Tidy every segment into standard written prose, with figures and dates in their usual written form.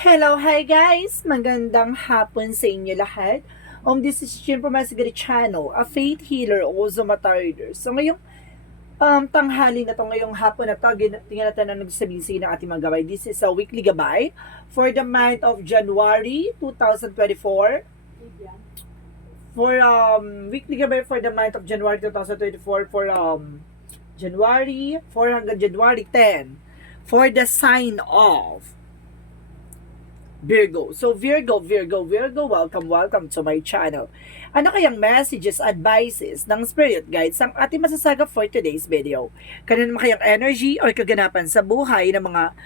Hello, hi guys! Magandang hapon sa inyo lahat. This is Chin from Masigari Channel, a faith healer o Zomatarder. So ngayong tanghali na to, ngayong hapon na to, tingnan natin na nagsabihin sa inyo ng ating mga gabay. This is a weekly gabay for the month of January 2024. For weekly gabay for the month of January 2024 for January 4 hanggang January 10 for the sign of Virgo. So Virgo, welcome to my channel. Ano kayang messages, advices ng spirit guides ang ating masasaga for today's video? Kanino naman kayang energy or kaganapan sa buhay ng mga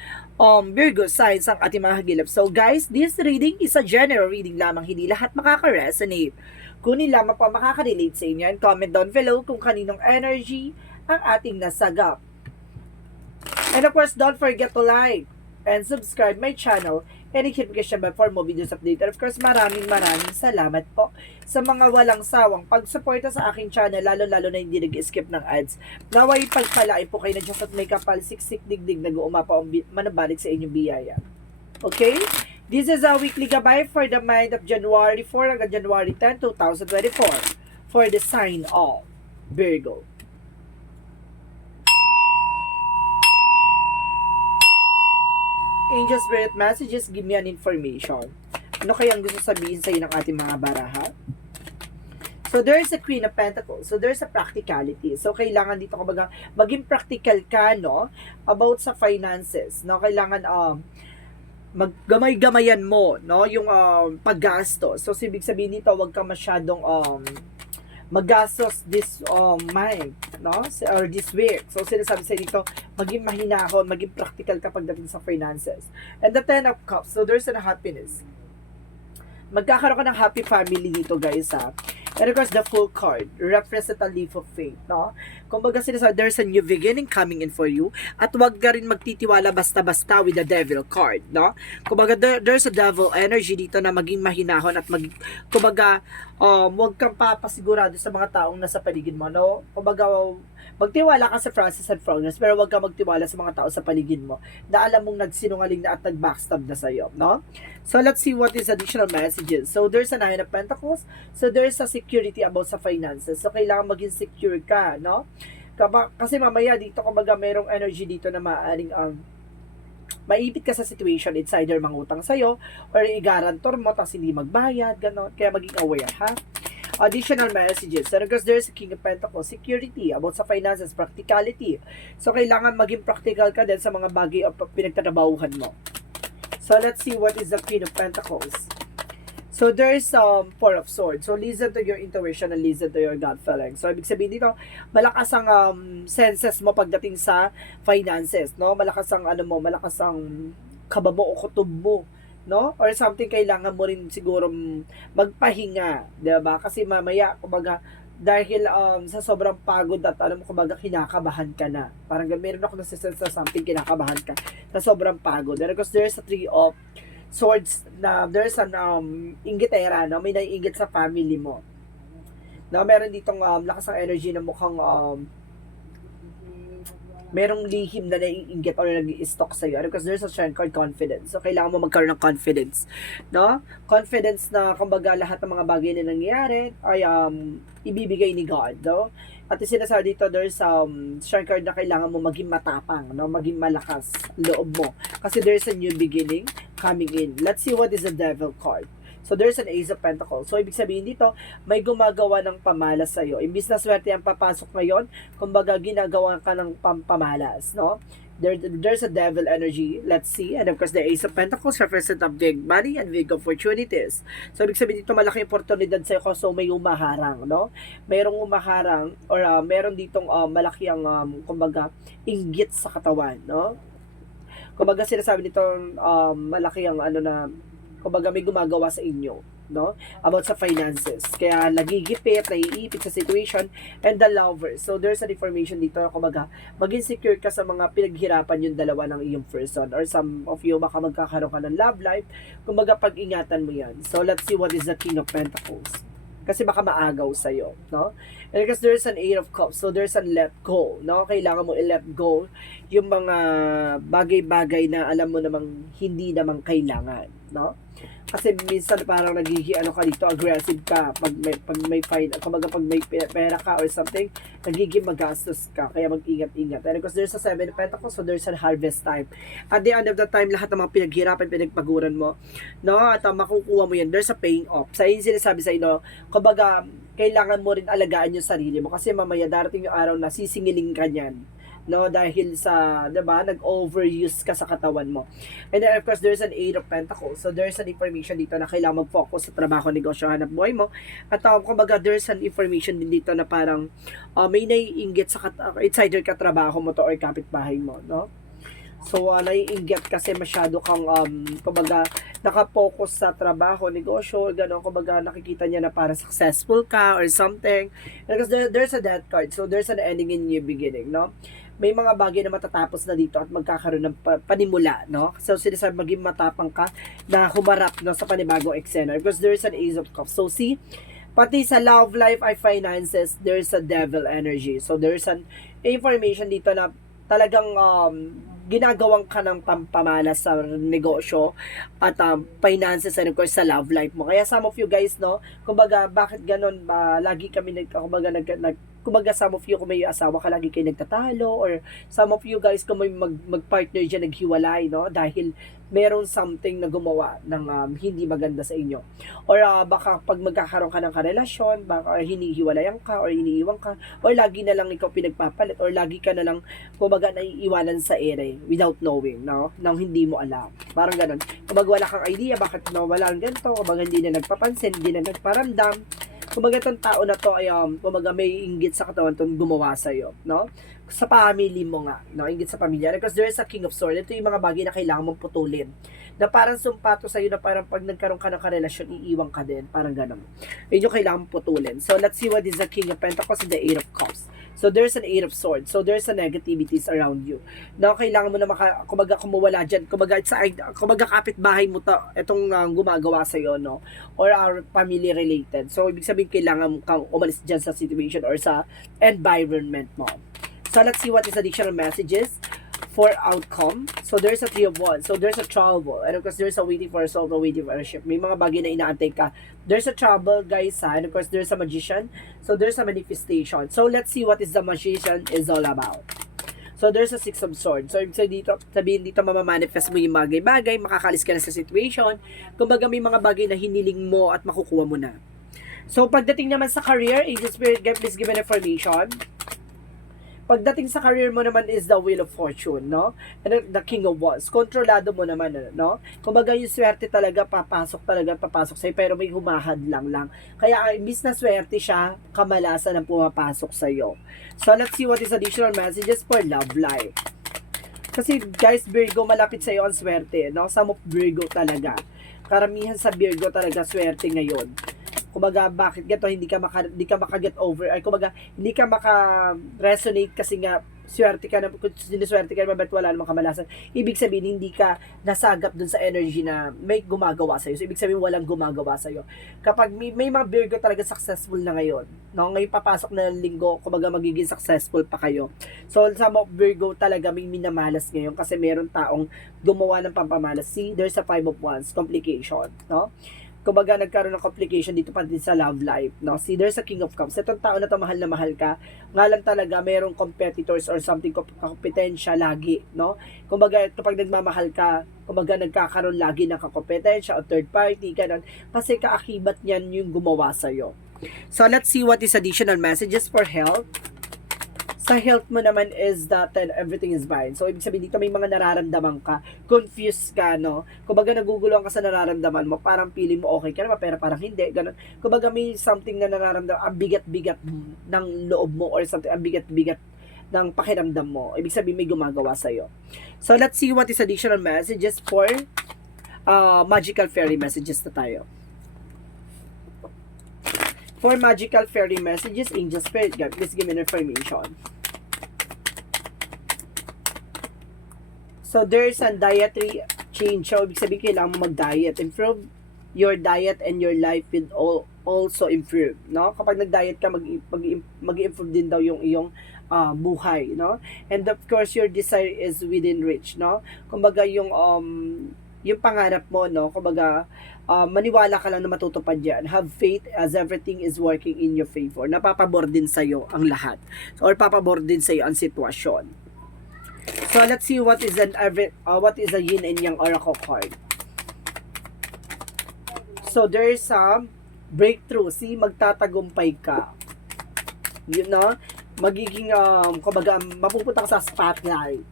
Virgo signs ang ating mga hagilap. So guys, this reading is a general reading lamang, hindi lahat makaka-resonate. Kunin lamang pa makaka-relate sa inyo and comment down below kung kaninong energy ang ating nasagap. And of course, don't forget to like and subscribe my channel and i-hit notification bell for more videos update. And of course, maraming salamat po sa mga walang sawang pagsuporta sa aking channel, lalo-lalo na hindi nag-skip ng ads. Naway pagpalain po kayo na Diyos at may kapal, siksik, digdig, nag-uumapa o manabalik sa inyong biyaya. Okay? This is a weekly gabay for the month of January 4 hanggang January 10, 2024 for the sign of Virgo. Angel Spirit Messages, give me an information. Ano kayang gusto sabihin sa ng ating mga baraha? So, there's a Queen of Pentacles. So, there's a practicality. So, kailangan dito kumbaga maging practical ka, no? About sa finances, no? Kailangan, maggamay-gamayan mo, no? Yung paggasto. So, ibig sabihin dito, wag ka masyadong, magastos this month, no? Or this week. So, sinasabi sa dito, maging mahinahon, maging practical kapag dating sa finances. And the Ten of Cups, so there's a happiness. Magkakaroon ka ng happy family dito, guys, ha? And of course, the Fool card represents a leap of faith, no? Kumbaga sinasabi, there's a new beginning coming in for you. At wag ka rin magtitiwala basta-basta with the Devil card, no? Kumbaga, there's a devil energy dito na maging mahinahon at kumbaga, wag kang papasigurado sa mga taong nasa paligid mo, no? Kumbaga, magtiwala ka sa process and progress, pero wag ka magtiwala sa mga tao sa paligid mo na alam mong nagsinungaling na at nag-backstab na sa'yo, no? So, let's see what is additional messages. So, there's a Nine of Pentacles. So, there's a security about sa finances. So, kailangan maging secure ka, no? Kasi mamaya dito, kumbaga, merong energy dito na maaaring maipit ka sa situation. It's either mangutang sa'yo or i-garantor mo tapos hindi magbayad, gano'n. Kaya maging aware, ha? Additional messages. So, because there's a King of Pentacles, security, about sa finances, practicality. So, kailangan maging practical ka din sa mga bagay o pinagtatrabahuhan mo. So, let's see what is the Queen of Pentacles. So, there's Four of Swords. So, listen to your intuition and listen to your gut feeling. So, ibig sabihin dito, malakas ang senses mo pagdating sa finances, no? Malakas ang malakas ang kaba mo o kutob mo, no? Or something, kailangan mo rin siguro magpahinga, 'di ba? Kasi mamaya, kumbaga, dahil sa sobrang pagod at kumbaga kinakabahan ka na. Parang meron ako nasisense sa something, kinakabahan ka sa sobrang pagod. And because there's a Three of Swords na there's an inggitera, no? May naiinggit sa family mo. Na meron ditong lakas ng energy na mukhang merong lihim na naiinggit or nag-i-stock sa'yo. Because there's a strength card, confidence. So, kailangan mo magkaroon ng confidence. No? Confidence na, kumbaga, lahat ng mga bagay na nangyayari ay ibibigay ni God. No? At sinasabi dito, there's strength card na kailangan mo maging matapang, no? Maging malakas loob mo. Kasi there's a new beginning coming in. Let's see what is the Devil card. So, there's an Ace of Pentacles. So, ibig sabihin dito, may gumagawa ng pamalas sa'yo. Imbis na swerte ang papasok ngayon, kumbaga, ginagawa ka ng pamalas, no? There's a devil energy. Let's see. And of course, the Ace of Pentacles represent a big money and big opportunities. So, ibig sabihin dito, malaki oportunidad sa'yo so may umaharang, no? Mayroong umaharang or meron ditong malaki ang, kumbaga, inggit sa katawan, no? Kumbaga, sinasabi nito, malaki ang kumbaga may gumagawa sa inyo, no? About sa finances. Kaya nagigipit, naiipit sa situation, and the Lover. So, there's an information dito, kumbaga, maging secure ka sa mga pinaghirapan yung dalawa ng iyong person. Or some of you, baka magkakaroon ka ng love life. Kumbaga, pag-ingatan mo yan. So, let's see what is the King of Pentacles. Kasi baka maagaw sa'yo, no? And because there's an Eight of Cups, so there's an let go, no? Kailangan mo i-let go yung mga bagay-bagay na alam mo namang hindi naman kailangan, no? Kasi minsan parang ano ka dito, aggressive ka pag may fine, kumbaga pag may pera ka or something, nagiging magastos ka, kaya mag-ingat-ingat. And because there's a 7 of Pentacles, so there's a harvest time. At the end of the time, lahat ng mga pinaghirapan, pinagpaguran mo, no? At makukuha mo yan, there's a paying off. Sa yun sinasabi sa inyo, kumbaga, kailangan mo rin alagaan yung sarili mo kasi mamaya darating yung araw na sisingiling ka niyan, no, dahil sa, 'di ba, nag-overuse ka sa katawan mo. And then of course there's an Eight of Pentacles, so there's an information dito na kailangan mag-focus sa trabaho, negosyo, hanap buhay mo. At kumbaga there's an information din dito na parang may naiinggit sa it's either katrabaho mo to or kapitbahay mo, no. So, naiinggit kasi masyado kang, kumbaga, nakapokus sa trabaho, negosyo, gano'n, kumbaga, nakikita niya na parang successful ka or something. Because there's a death card, so there's an ending in new beginning, no? May mga bagay na matatapos na dito at magkakaroon ng panimula, no? So, sinasabi maging matapang ka na humarap, no, sa panibagong eksena. Because there's an Ace of Cups. So, see, pati sa love life ay finances, there's a devil energy. So, there's an information dito na talagang ginagawang ka ng pampamalas sa negosyo at finances and of course sa love life mo. Kaya some of you guys, no, kumbaga bakit ganon, lagi kami kumbaga some of you kung may asawa ka lagi kayo nagtatalo, or some of you guys kung may mag-partner dyan naghiwalay, no, dahil meron something na gumawa ng hindi maganda sa inyo. Or baka pag magkakaroon ka ng karelasyon, baka hinihiwalayan ka or iniiwan ka, or lagi na lang ikaw pinagpapalit, or lagi ka na lang kumbaga naiiwanan sa ere without knowing, no, nang hindi mo alam. Parang ganun. Kumbaga wala kang idea bakit nawala ang ganito, kumbaga hindi na nagpapansin, hindi na nagparamdam. Kumbaga itong tao na to ay kumbaga may inggit sa katawan itong gumawa sa'yo, no? Sa family mo nga, no? Inggit sa pamilya. Because there is a King of Swords. Ito yung mga bagay na kailangan mong putulin. Na parang sumpato sa'yo na parang pag nagkaroon ka ng karelasyon, iiwan ka din. Parang ganun. Yun yung kailangan mong putulin. So let's see what is the King of Pentacles and the Eight of Cups. So there's an Eight of Swords. So there's a negativities around you. No, kailangan mo na kumbaga kumawala dyan. Kumbaga kapitbahay mo to, itong gumagawa sa iyo, no? Or family related. So ibig sabihin kailangan kang umalis dyan sa situation or sa environment mo. So let's see what is additional messages for outcome. So there's a Three of Wands. So there's a trouble. And of course there's a waiting for a soul, waiting for a ship. May mga bagay na inaantay ka. There's a trouble, guys, ha? And of course there's a magician. So there's a manifestation. So let's see what is the magician is all about. So there's a Six of Swords. So sabihin dito mamamanifest mo yung bagay-bagay, makakalis ka na sa situation. Kumbaga may mga bagay na hiniling mo at makukuha mo na. So pagdating naman sa career, Angel Spirit, please give an information. Pagdating sa career mo naman is the Wheel of Fortune, no? And the King of Wands. Kontrolado mo naman, no? Kumbaga yung swerte talaga, papasok sa'yo, pero may humahadlang lang. Kaya imbis na swerte siya, kamalasan ang pumapasok sa'yo. So let's see what is additional messages for love life. Kasi guys, Virgo, malapit sa'yo ang swerte, no? Some of Virgo talaga. Karamihan sa Virgo talaga swerte ngayon. Kumbaga, bakit ganito, hindi ka maka-get over, ay kumbaga, hindi ka maka-resonate kasi nga, swerte ka na, kung siniswerte ka naman, ba't wala namang kamalasan? Ibig sabihin, hindi ka nasagap dun sa energy na may gumagawa sa'yo. So, ibig sabihin, walang gumagawa sa'yo. Kapag may mga Virgo talaga successful na ngayon, no? Ngayon papasok na linggo, kumbaga, magiging successful pa kayo. So, sa mga Virgo talaga, may minamalas ngayon kasi meron taong gumawa ng pampamalas. See, there's a Five of Wands, complication, no? Kumbaga nagkaroon ng complication dito pati sa love life, no? See, there's a King of Cups. Itong tao na to, mahal na mahal ka. Nga lang talaga, merong competitors or something, kompetensya lagi, no? Kumbaga, ito pag nagmamahal ka, kumbaga nagkakaroon lagi ng kakompetensya o third party, ganun. Kasi kaakibat niyan yung gumawa sa'yo. So, let's see what is additional messages for health. Sa health mo naman is that everything is fine. So, ibig sabihin dito may mga nararamdaman ka, confused ka, no? Kumbaga naguguluhan ka sa nararamdaman mo, parang feeling mo okay ka naman, pero parang hindi, ganun. Kumbaga may something na nararamdaman, ang bigat-bigat ng loob mo or something, ang bigat-bigat ng pakiramdam mo. Ibig sabihin may gumagawa sa'yo. So, let's see what is additional messages for magical fairy messages na tayo. For magical fairy messages, Angel Spirit Guide, please give me information. So, there's a dietary change. So, ibig sabihin, kailangan mo mag-diet. Improve your diet and your life will also improve, no? Kapag nag-diet ka, mag-improve din daw yung iyong buhay, no? And of course, your desire is within reach, no? Kumbaga yung pangarap mo, no? Kumbaga, maniwala ka lang na matutupad yan. Have faith as everything is working in your favor. Napapabor din sa'yo ang lahat. Or papabor din sa'yo ang sitwasyon. So, let's see what is what is a yin and yang oracle card. So, there is some breakthrough. See, magtatagumpay ka. You know? Magiging, kumbaga, mapupunta ka sa spotlight.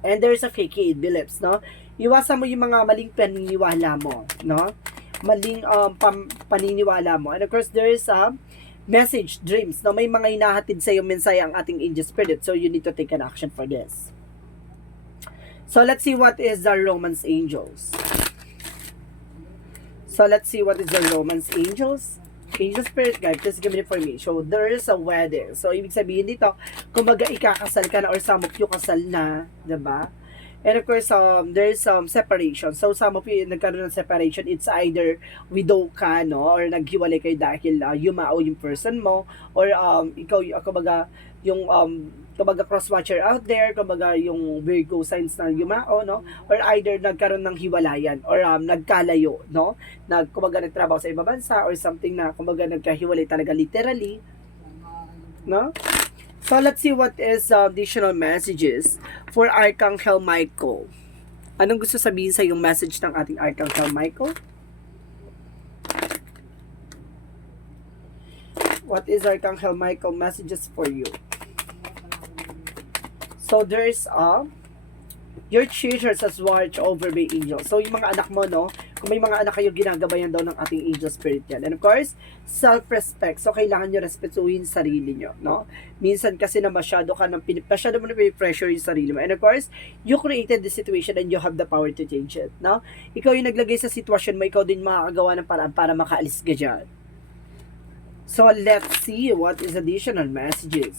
And there is a fake beliefs, no? Iwasan mo yung mga maling paniniwala mo, no? Maling paniniwala mo. And of course, there is a message, dreams, no? May mga hinahatid sa iyo mensahe ang ating angel spirit. So, you need to take an action for this. So, let's see what is the romance angels. So, let's see what is the romance angels. Angel spirit guide, please give me information. So, there is a wedding. So, ibig sabihin dito, kumbaga ikakasal ka na or some of you kasal na, diba? And of course, there is some separation. So, some of you nagkaroon ng separation, it's either widow ka, no? Or naghiwalay kayo dahil yumao yung person mo. Or ikaw, kumbaga, yung kumbaga cross-watcher out there, kumbaga yung Virgo signs na yumao, no? Or either nagkaroon ng hiwalayan or nagkalayo, no? Kumbaga nagtrabaho sa ibang bansa or something na kumbaga nagkahiwalay talaga literally, no? So, let's see what is additional messages for Archangel Michael. Anong gusto sabihin sa yung message ng ating Archangel Michael? What is Archangel Michael messages for you? So, there's your children as watch over by angel. So, yung mga anak mo, no? Kung may mga anak kayo, ginagabayan daw ng ating angel spirit yan. And of course, self-respect. So, kailangan nyo respetuhin sarili nyo, no? Minsan kasi na masyado mo na pressure yung sarili mo. And of course, you created the situation and you have the power to change it, no? Ikaw yung naglagay sa sitwasyon mo, ikaw din makakagawa ng paraan para makaalis ka dyan. So, let's see what is additional messages.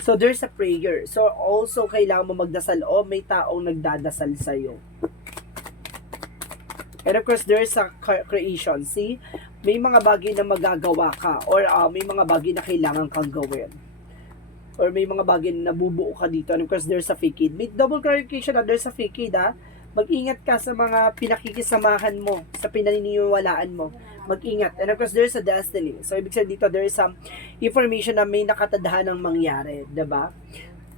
So, there's a prayer. So, also, kailangan mo magdasal o may taong nagdadasal sa'yo. And of course, there's a creation. See? May mga bagay na magagawa ka or may mga bagay na kailangan kang gawin. Or may mga bagay na nabubuo ka dito. And of course, there's a fake it. May double clarification na there's a fake it, ha? Mag-ingat ka sa mga pinakikisamahan mo, sa pinaniniwalaan mo. Mag-ingat. And of course, there's a destiny. So, ibig sabihin dito, there is some information na may nakatadhanang mangyari. Diba?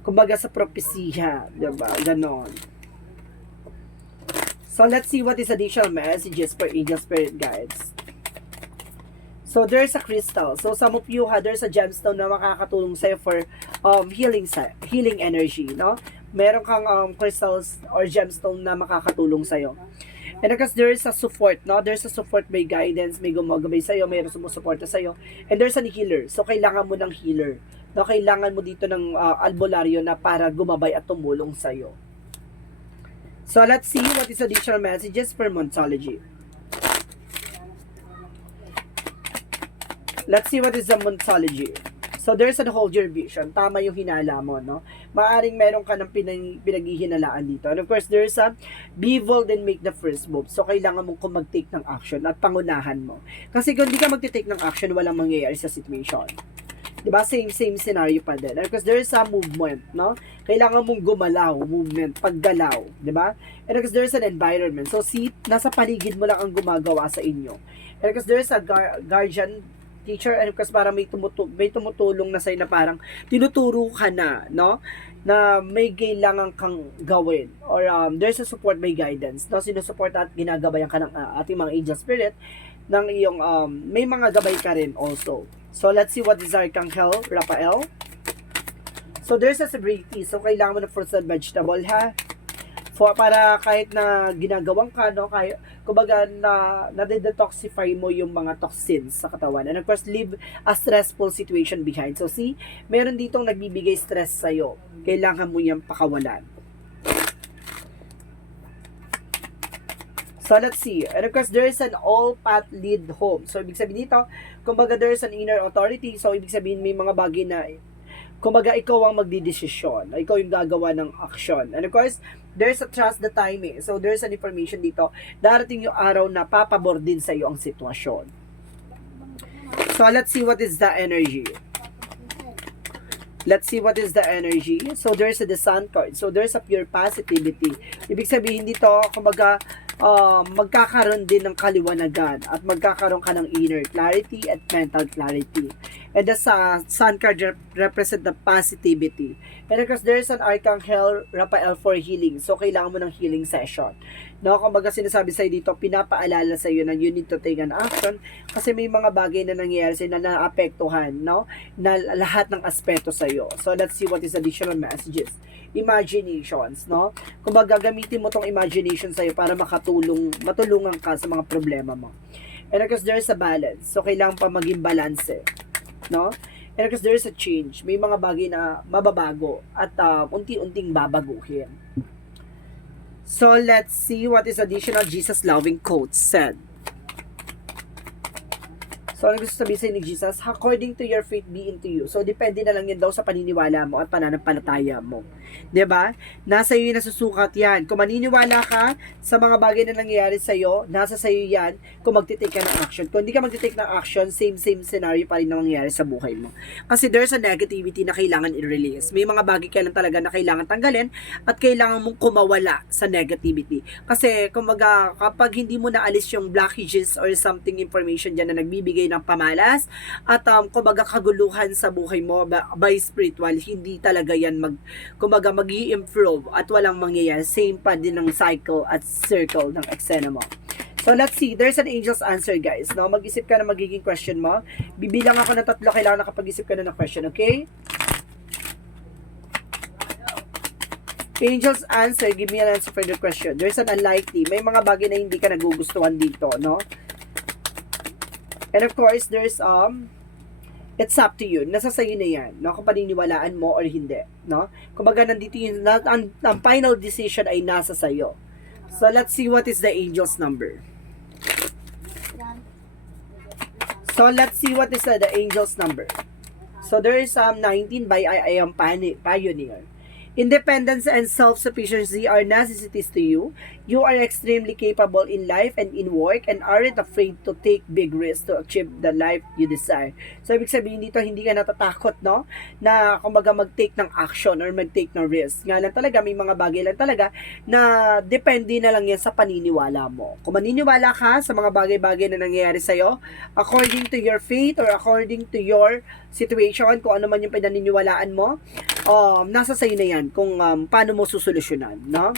Kumbaga sa propesya. Diba? Ganon. So, let's see what is additional messages for angel spirit guides. So, there's a crystal. So, some of you, there's a gemstone na makakatulong sa'yo for healing energy, no? Meron kang crystals or gemstone na makakatulong sa'yo. And because there is a support, no? There's a support, may guidance, may gumagabay sa'yo, mayroon sumusuporta sa'yo. And there's a healer. So, kailangan mo ng healer. No? Kailangan mo dito ng albularyo na para gumabay at tumulong sa'yo. So, let's see what is additional messages for Moonology. Let's see what is the Moonology. So, there's a hold your vision. Tama yung hinala mo, no? Maaring meron ka ng pinaghihinalaan dito. And of course, there's a be bold and make the first move. So, kailangan mong mag-take ng action at pangunahan mo. Kasi kung hindi ka mag-take ng action, walang mangyayari sa situation. Diba? Same scenario pa din. And of course, there's a movement, no? Kailangan mong gumalaw, movement, paggalaw. Diba? And of course, there's an environment. So, see, nasa paligid mo lang ang gumagawa sa inyo. And of course, there's a guardian teacher, and of course, parang may tumutulong na sa'yo na parang tinuturo ka na, no? Na may kailangan kang gawin. Or there's a support, may guidance. No? Sinusupport at ginagabayan ka ng ating mga angel spirit ng iyong, may mga gabay ka rin also. So, let's see what is Archangel Raphael. So, there's a sobriety. So, kailangan mo ng fruits and vegetable, ha? Para kahit na ginagawang ka, no? Kumbaga, na-detoxify mo yung mga toxins sa katawan. And of course, leave a stressful situation behind. So, see, meron ditong nagbibigay stress sa'yo. Kailangan mo yung pakawalan. So, let's see. And of course, there is an all-path lead home. So, ibig sabihin dito, kumbaga, there is an inner authority. So, ibig sabihin, may mga bagay na Kumbaga, ikaw ang magdidesisyon. Ikaw yung gagawa ng action. And of course, there's a trust the timing. So, there's an information dito. Darating yung araw na papabor din sa iyo ang sitwasyon. So, let's see what is the energy. Let's see what is the energy. So, there's the Sun card. So, there's a pure positivity. Ibig sabihin dito, kumbaga, magkakaroon din ng kaliwanagan at magkakaroon ka ng inner clarity at mental clarity. And the Sun card represent the positivity. And because there's an Archangel Raphael for healing. So, kailangan mo ng healing session. No, kumbaga sinasabi sa'yo dito, pinapaalala sa'yo na you need to take an action kasi may mga bagay na nangyayari sa'yo na naapektuhan, no? Na lahat ng aspeto sa'yo. So, let's see what is additional messages. Imaginations, no? Kumbaga gamitin mo tong imagination sa'yo para matulungan ka sa mga problema mo. And because there's a balance. So, kailangan pa maging balance, no? And because there's a change. May mga bagay na mababago at unti-unting babaguhin. So, let's see what is additional Jesus-loving quotes said. So, ano gusto sabihin sa'yo ni Jesus? According to your faith be into you. So, depende na lang yan daw sa paniniwala mo at pananampalataya mo. 'Di ba? Nasa iyo nasusukat yan. Kung maniniwala ka sa mga bagay na nangyayari sa'yo, nasa sa'yo yan kung magtitake ka ng action. Kung hindi ka magtitake ng action, same scenario pa rin na mangyayari sa buhay mo. Kasi there's a negativity na kailangan i-release. May mga bagay kailan talaga na kailangan tanggalin at kailangan mong kumawala sa negativity. Kasi, kumbaga, kapag hindi mo naalis yung blockages or something information dyan na nagbibigay ng pamalas at kumbaga kaguluhan sa buhay mo by spiritual, hindi talaga yan kumbaga mag-i-improve at walang mangyayari. Same pa din ng cycle at circle ng eksena mo. So, let's see. There's an angel's answer, guys. No? Mag-isip ka na magiging question mo. Bibilang ako ng 3. Kailangan nakapag-isip ka na ng question, okay? Angel's answer. Give me an answer for the question. There's an unlikely. May mga bagay na hindi ka nagugustuhan dito, no? And of course, there's it's up to you. Nasa sayo na yan, no? Kung paniniwalaan mo or hindi, no? Kumbaga nandito yung ang final decision ay nasa sayo. So let's see what is the angel's number. So let's see what is the angel's number. So there is 19 by I am pioneer. Independence and self-sufficiency are necessities to you. You are extremely capable in life and in work and aren't afraid to take big risks to achieve the life you desire. So, ibig sabihin dito, hindi ka natatakot, no? Na, kumbaga, mag-take ng action or mag-take ng risk. Nga lang talaga, may mga bagay lang talaga na depende na lang yan sa paniniwala mo. Kung maniniwala ka sa mga bagay-bagay na nangyayari sa'yo, according to your faith or according to your situation, kung ano man yung pinaniniwalaan mo, nasa sa'yo na yan kung paano mo susolusyonan, no?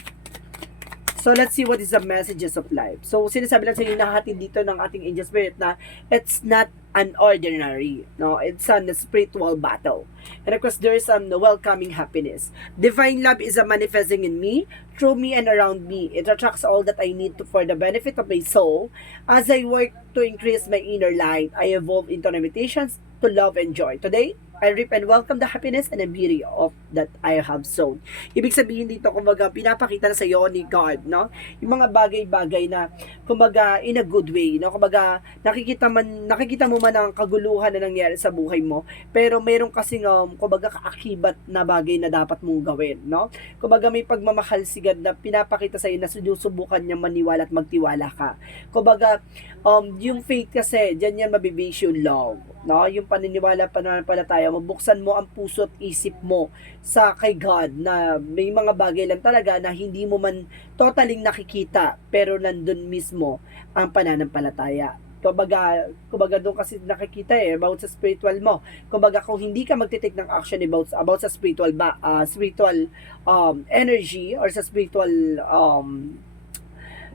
So, let's see what is the messages of life. So, sinasabi lang sa inyo, nahatid dito ng ating angel spirit na it's not an ordinary, no? It's a spiritual battle. And of course, there's welcoming happiness. Divine love is a manifesting in me, through me, and around me. It attracts all that I need for the benefit of my soul. As I work to increase my inner light, I evolve into invitations to love and joy. Today, I reap and welcome the happiness and the beauty of that I have sown. Ibig sabihin dito, kumbaga, pinapakita na sa iyo ni God, no? Yung mga bagay-bagay na, kumbaga, in a good way, no? Kumbaga, nakikita mo man ang kaguluhan na nangyari sa buhay mo, pero meron kasing, kumbaga, kaakibat na bagay na dapat mong gawin, no? Kumbaga, may pagmamahal si God na pinapakita sa iyo na sinusubukan niya maniwala at magtiwala ka. Kumbaga, yung faith kasi, dyan yan mabibase yung love, no? Yung pananampalataya mo, buksan mo ang puso at isip mo sa kay God na may mga bagay lang talaga na hindi mo man totaling nakikita pero nandun mismo ang pananampalataya. Kumbaga doon kasi nakikita about sa spiritual mo. Kumbaga kung hindi ka magte-take ng action about sa spiritual energy or sa spiritual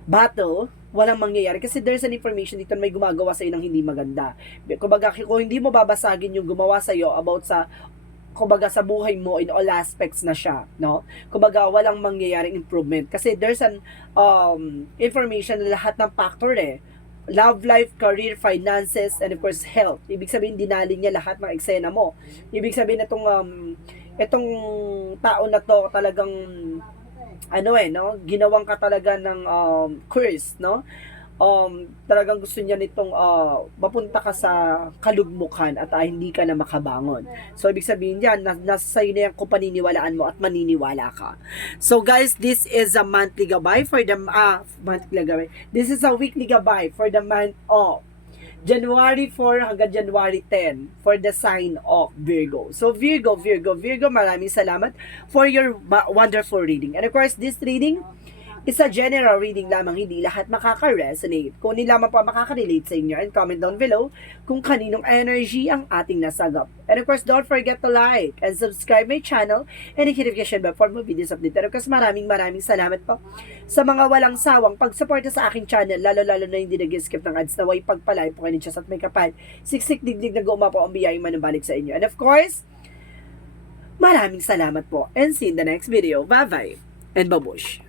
battle, walang mangyayari kasi there's an information dito na may gumagawa sa iyo ng hindi maganda. Kumbaga kung hindi mo babasagin yung gumawa sa iyo about sa kumbaga sa buhay mo in all aspects na siya, no? Kumbaga walang mangyayaring improvement kasi there's an information na lahat ng factor love life, career, finances, and of course health. Ibig sabihin dinaling niya lahat ng eksena mo. Ibig sabihin itong tao na to talagang no, ginawang ka talaga ng curse, no? talagang gusto niya nitong mapunta ka sa kalugmukan at hindi ka na makabangon. So, ibig sabihin yan, nasa sa'yo na yan kung paniniwalaan mo at maniniwala ka. So, guys, this is a monthly gabay for the, monthly gabay. This is a weekly gabay for the month of January 4 hanggang January 10 for the sign of Virgo. So, Virgo, maraming salamat for your wonderful reading. And of course, this reading is a general reading lamang, hindi lahat makaka-resonate. Kung hindi lamang pa makaka-relate sa inyo, and comment down below kung kaninong energy ang ating nasagap. And of course, don't forget to like and subscribe my channel and hit notification bell for more videos update. And of course, maraming salamat po sa mga walang sawang pagsuporta sa aking channel, lalo-lalo na hindi nag-skip ng ads, naway pagpalay po kayo ni Diyos at may kapal. Siksik digdig na gumapo ang biyayang manubalik sa inyo. And of course, maraming salamat po and see you in the next video. Bye-bye and babush!